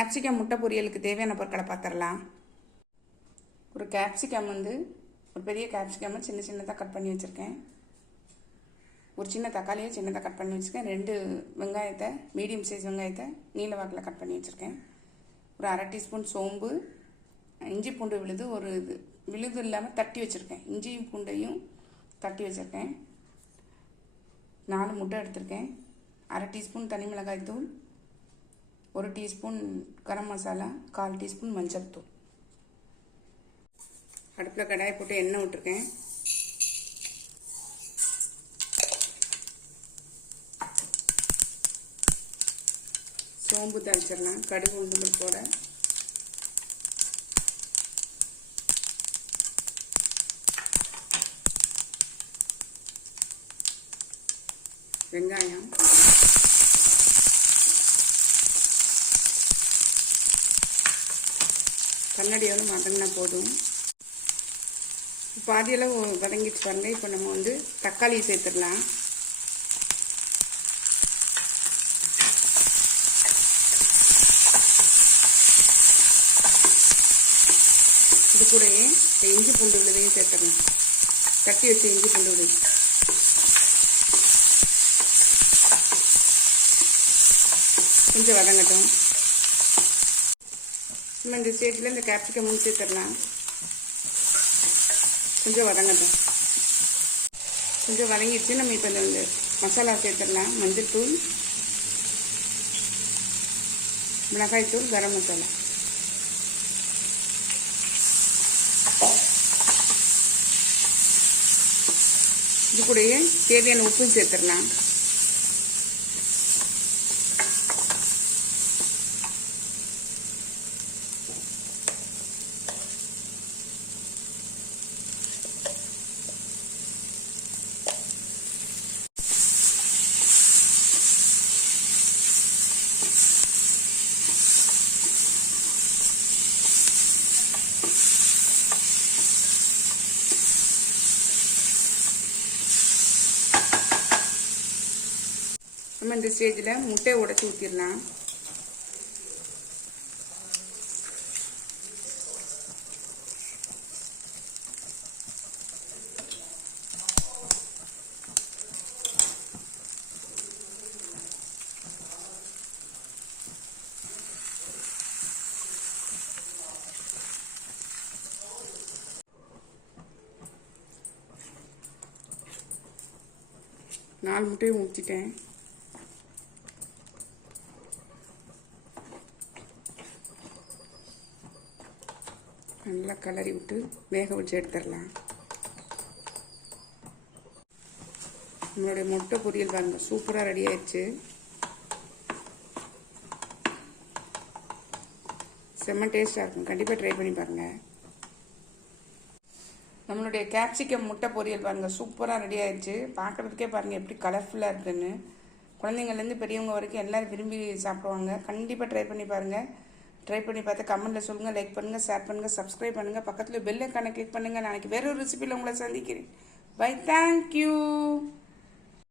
Capsicum முட்டை பொரியலுக்கு தேவையான பொருட்களை பார்த்துடலாம். ஒரு கேப்சிகம் ஒரு பெரிய கேப்சிகம் சின்ன சின்னதாக கட் பண்ணி வச்சுருக்கேன். ஒரு சின்ன தக்காளியை சின்னதாக கட் பண்ணி வச்சுருக்கேன். 2 வெங்காயத்தை மீடியம் சைஸ் வெங்காயத்தை நீல வாக்கில் கட் பண்ணி வச்சுருக்கேன். ஒரு அரை டீஸ்பூன் சோம்பு, இஞ்சி பூண்டு விழுது ஒரு விழுது இல்லாமல் தட்டி வச்சுருக்கேன். இஞ்சியும் பூண்டையும் தட்டி வச்சுருக்கேன். 4 முட்டை எடுத்திருக்கேன். அரை டீஸ்பூன் தனி மிளகாய் தூள், 1 டீஸ்பூன் கரம் மசாலா, 1/4 டீஸ்பூன் மஞ்சள் தூள். அடுப்பில் கடாயை போட்டு எண்ணெய் விட்டுருக்கேன். சோம்பு தாளிச்சிடலாம். கடுகு உளுந்தம்பருப்போட வெங்காயம், கண்ணாடியோடு வதங்கினா போதும். பாதியளவு வதங்கிட்டு பாருங்க. இப்போ நம்ம தக்காளியை சேர்த்துடலாம். இது கூடயே இஞ்சி பூண்டு விழுதையும் சேர்த்துடலாம். தட்டி வச்ச இஞ்சி பூண்டு விழுது கொஞ்சம் வதங்கட்டும். நம்ம இந்த ஸ்டேஜில் இந்த கேப்சிகம் சேர்த்துடலாம். கொஞ்சம் வதங்கட்டும். கொஞ்சம் வதங்கிடுச்சு. நம்ம இப்போ இந்த மசாலா சேர்த்துடலாம். மஞ்சள் தூள், மிளகாய் தூள், கரம் மசாலா. இது கூடயே தேவையான உப்பு சேர்த்துடலாம். நம்ம இந்த ஸ்டேஜில் முட்டையை உடைச்சி ஊற்றிடலாம். நாலு முட்டையை ஊற்றிட்டேன். நல்லா கலரி விட்டு வேக வச்சு எடுத்துடலாம். நம்மளுடைய முட்டை பொரியல் பாருங்க சூப்பராக ரெடி ஆயிடுச்சு. செம்ம டேஸ்டாக இருக்கும். கண்டிப்பாக ட்ரை பண்ணி பாருங்கள். நம்மளுடைய கேப்சிகம் முட்டை பொரியல் பாருங்கள் சூப்பராக ரெடி ஆயிடுச்சு. பார்க்குறதுக்கே பாருங்கள் எப்படி கலர்ஃபுல்லாக இருக்குதுன்னு. குழந்தைங்கள்லேருந்து பெரியவங்க வரைக்கும் எல்லோரும் விரும்பி சாப்பிடுவாங்க. கண்டிப்பாக ட்ரை பண்ணி பாருங்கள். ட்ரை பண்ணி பார்த்து கமெண்ட்டில் சொல்லுங்கள். லைக் பண்ணுங்கள், ஷேர் பண்ணுங்கள், சப்ஸ்கிரைப் பண்ணுங்கள். பக்கத்தில் பெல் ஐக்கானை கிளிக் பண்ணுங்கள். நாளைக்கு வேற ஒரு ரெசிபியில் உங்களை சந்திக்கிறேன். பை. தேங்க்யூ.